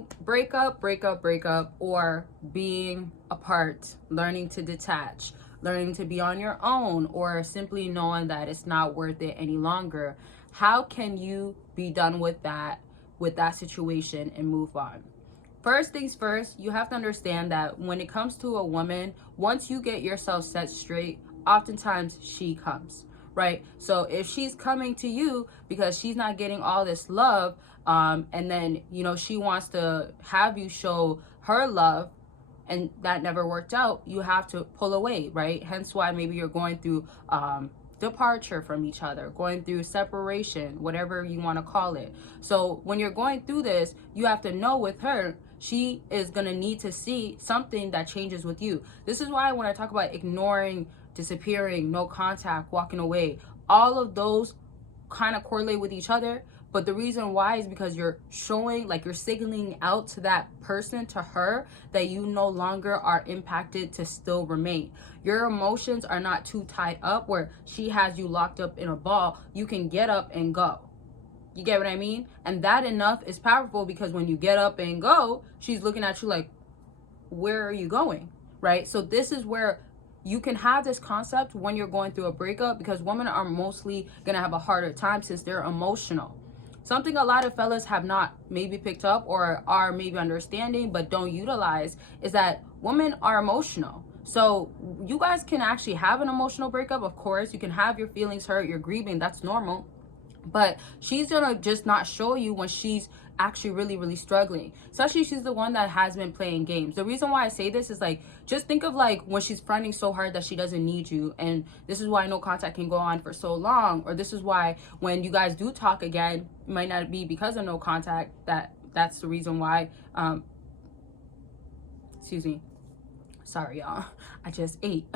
So breakup, or being apart, learning to detach, learning to be on your own, or simply knowing that it's not worth it any longer. How can you be done with that situation and move on? First things first, you have to understand that when it comes to a woman, once you get yourself set straight, oftentimes she comes, right? So if she's coming to you because she's not getting all this love, and then, she wants to have you show her love, and that never worked out, you have to pull away, right? Hence why maybe you're going through departure from each other, going through separation, whatever you want to call it. So when you're going through this, you have to know with her, she is going to need to see something that changes with you. This is why when I talk about ignoring, disappearing, no contact, walking away, all of those kind of correlate with each other. But the reason why is because you're showing, like, you're signaling out to that person, to her, that you no longer are impacted to still remain. Your emotions are not too tied up where she has you locked up in a ball. You can get up and go. You get what I mean? And that enough is powerful, because when you get up and go, she's looking at you like, where are you going? Right? So this is where you can have this concept when you're going through a breakup, because women are mostly going to have a harder time since they're emotional. Something a lot of fellas have not maybe picked up, or are maybe understanding but don't utilize, is that women are emotional. So you guys can actually have an emotional breakup. Of course, you can have your feelings hurt, you're grieving, that's normal. But she's gonna just not show you when she's actually really struggling. Especially she's the one that has been playing games. The reason why I say this is, like, just think of like when she's fronting so hard that she doesn't need you, and this is why no contact can go on for so long. Or this is why when you guys do talk again, it might not be because of no contact. That's the reason why. Excuse me, sorry y'all, I just ate.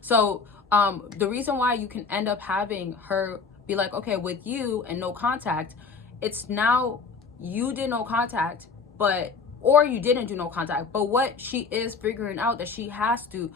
So the reason why you can end up having her be like, okay, with you and no contact, it's now you did no contact, or you didn't do no contact, but what she is figuring out, that she has to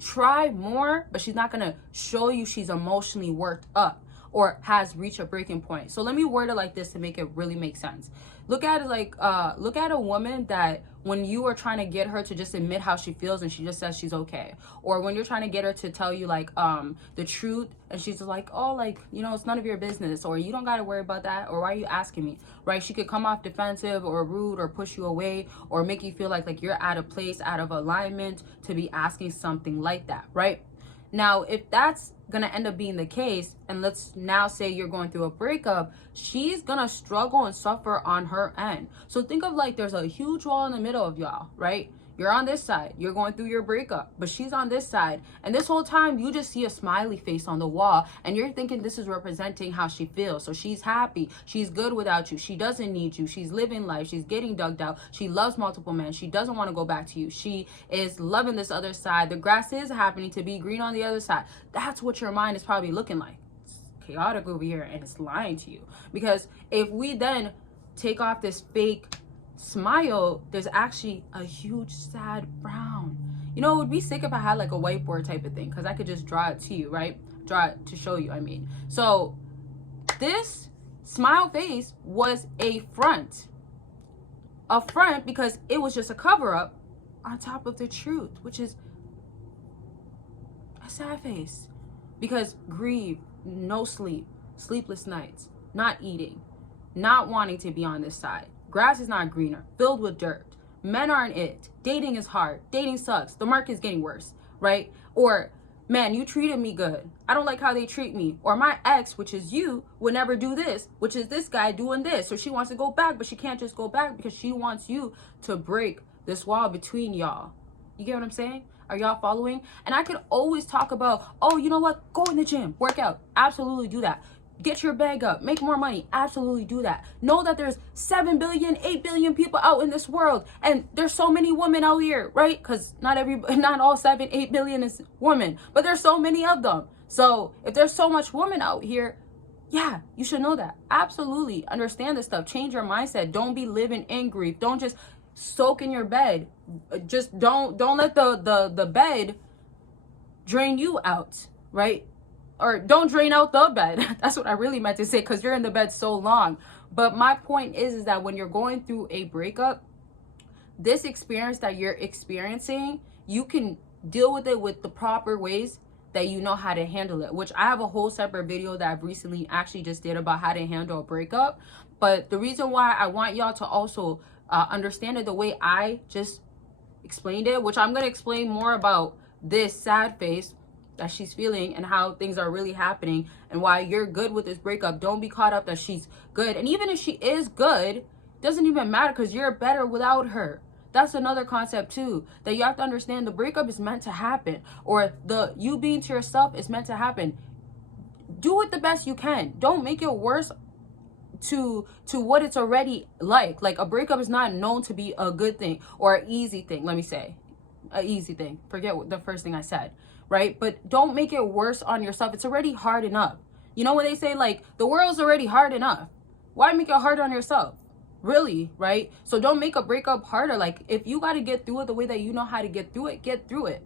try more, but she's not gonna show you she's emotionally worked up or has reached a breaking point. So let me word it like this to make it really make sense. Look at it like, look at a woman that when you are trying to get her to just admit how she feels and she just says she's okay, or when you're trying to get her to tell you like the truth, and she's like, oh, like, it's none of your business, or you don't got to worry about that, or why are you asking me, right? She could come off defensive or rude or push you away or make you feel like you're out of place, out of alignment to be asking something like that, right? Now, if that's gonna end up being the case, and let's now say you're going through a breakup, she's gonna struggle and suffer on her end. So think of like there's a huge wall in the middle of y'all, right? You're on this side, you're going through your breakup, but she's on this side. And this whole time you just see a smiley face on the wall, and you're thinking this is representing how she feels. So she's happy, she's good without you, she doesn't need you, she's living life, she's getting dug out, she loves multiple men, she doesn't want to go back to you, she is loving this other side, the grass is happening to be green on the other side. That's what your mind is probably looking like. It's chaotic over here, and it's lying to you. Because if we then take off this fake smile, there's actually a huge sad frown. It would be sick if I had like a whiteboard type of thing, because I could just draw it to you, right? Draw it to show you, I mean. So this smile face was a front because it was just a cover up on top of the truth, which is a sad face. Because grief, no sleep, sleepless nights, not eating, not wanting to be on this side. Grass is not greener, filled with dirt. Men aren't it. Dating is hard. Dating sucks. The market is getting worse, right? Or, man, you treated me good. I don't like how they treat me. Or my ex, which is you, would never do this, which is this guy doing this. So she wants to go back, but she can't just go back because she wants you to break this wall between y'all. You get what I'm saying? Are y'all following? And I could always talk about, oh, you know what? Go in the gym, work out. Absolutely do that. Get your bag up, make more money. Absolutely do that. Know that there's 7 billion, 8 billion people out in this world, and there's so many women out here, right? Because not all 7, 8 billion is women, but there's so many of them. So if there's so much women out here, yeah, you should know that. Absolutely understand this stuff. Change your mindset. Don't be living in grief. Don't just soak in your bed. Just don't let the bed drain you out, right? Or don't drain out the bed. That's what I really meant to say, because you're in the bed so long. But my point is that when you're going through a breakup, this experience that you're experiencing, you can deal with it with the proper ways that you know how to handle it, which I have a whole separate video that I've recently actually just did about how to handle a breakup. But the reason why I want y'all to also understand it the way I just explained it, which I'm going to explain more about this sad face that she's feeling and how things are really happening and why you're good with this breakup. Don't be caught up that she's good. And even if she is good, doesn't even matter, because you're better without her. That's another concept too, that you have to understand. The breakup is meant to happen, or the you being to yourself is meant to happen. Do it the best you can. Don't make it worse to what it's already like. Like, a breakup is not known to be a good thing or an easy thing. Let me say an easy thing. Forget the first thing I said, right? But don't make it worse on yourself. It's already hard enough. You know when they say, like, the world's already hard enough, why make it hard on yourself? Really, right? So don't make a breakup harder. Like, if you got to get through it the way that you know how to get through it, get through it.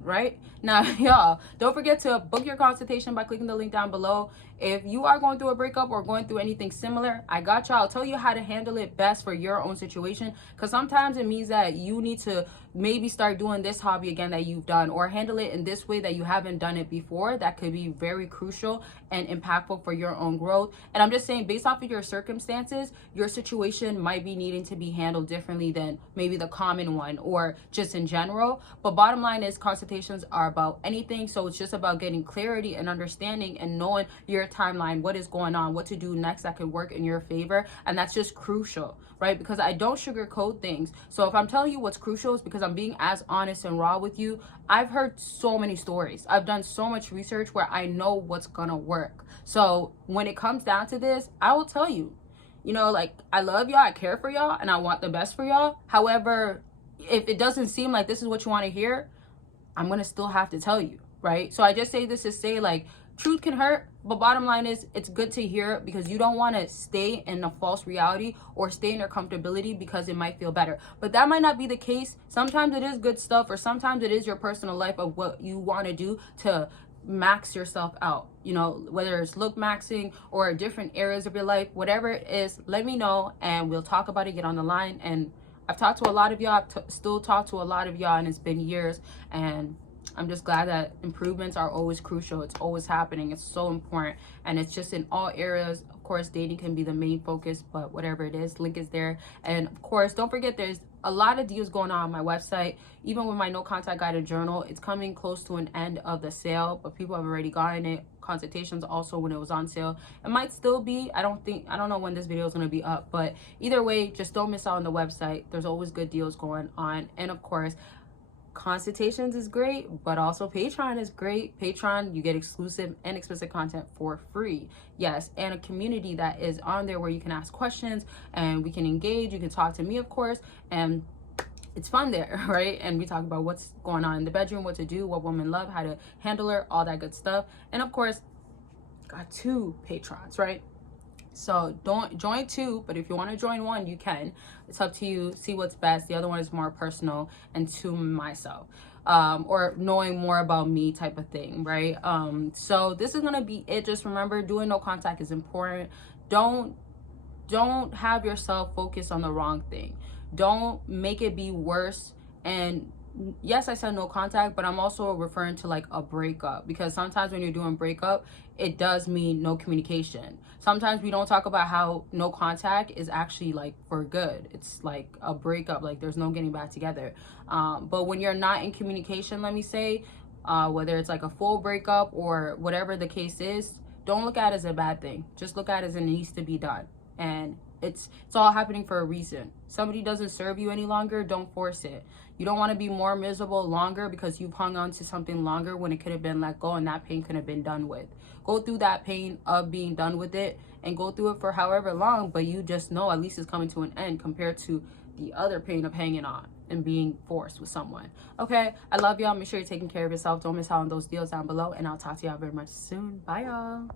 Right now, y'all, don't forget to book your consultation by clicking the link down below. If you are going through a breakup or going through anything similar, I got y'all. I'll tell you how to handle it best for your own situation, because sometimes it means that you need to maybe start doing this hobby again that you've done, or handle it in this way that you haven't done it before. That could be very crucial and impactful for your own growth. And I'm just saying, based off of your circumstances, your situation might be needing to be handled differently than maybe the common one, or just in general. But bottom line is, consultations are about anything. So it's just about getting clarity and understanding and knowing your timeline, what is going on, what to do next that could work in your favor. And that's just crucial, right? Because I don't sugarcoat things. So if I'm telling you what's crucial, it's because I'm being as honest and raw with you. I've heard so many stories. I've done so much research where I know what's gonna work. So when it comes down to this, I will tell you, you know, like, I love y'all, I care for y'all, and I want the best for y'all. However, if it doesn't seem like this is what you want to hear, I'm gonna still have to tell you, right? So I just say this to say, like, truth can hurt, but bottom line is, it's good to hear it, because you don't want to stay in a false reality or stay in your comfortability because it might feel better. But that might not be the case. Sometimes it is good stuff, or sometimes it is your personal life of what you want to do to max yourself out, you know, whether it's look maxing or different areas of your life, whatever it is, let me know and we'll talk about it. Get on the line. And I've talked to a lot of y'all, still talk to a lot of y'all, and it's been years, and I'm just glad that improvements are always crucial. It's always happening. It's so important. And it's just in all areas. Of course, dating can be the main focus, but whatever it is, link is there. And of course, don't forget, there's a lot of deals going on my website. Even with my no contact guided journal, it's coming close to an end of the sale, but people have already gotten it. Consultations also, when it was on sale, it might still be. I don't know when this video is going to be up, but either way, just don't miss out on the website. There's always good deals going on. And of course, consultations is great, but also Patreon is great. Patreon, you get exclusive and explicit content for free. Yes, and a community that is on there where you can ask questions and we can engage. You can talk to me, of course, and it's fun there, right? And we talk about what's going on in the bedroom, what to do, what women love, how to handle her, all that good stuff. And of course, got 2 patrons, right? So don't join 2, but if you want to join 1, you can. It's up to you. See what's best. The other one is more personal and to myself, or knowing more about me type of thing, right? So this is gonna be it. Just remember, doing no contact is important. Don't have yourself focus on the wrong thing. Don't make it be worse. And yes, I said no contact, but I'm also referring to like a breakup, because sometimes when you're doing breakup, it does mean no communication. Sometimes we don't talk about how no contact is actually like for good. It's like a breakup, like there's no getting back together. But when you're not in communication, let me say, whether it's like a full breakup or whatever the case is, don't look at it as a bad thing. Just look at it as it needs to be done. And it's all happening for a reason. Somebody doesn't serve you any longer, don't force it. You don't want to be more miserable longer because you've hung on to something longer when it could have been let go and that pain could have been done with. Go through that pain of being done with it and go through it for however long, but you just know at least it's coming to an end compared to the other pain of hanging on and being forced with someone. Okay, I love y'all. Make sure you're taking care of yourself. Don't miss out on those deals down below, and I'll talk to y'all very much soon. Bye, y'all.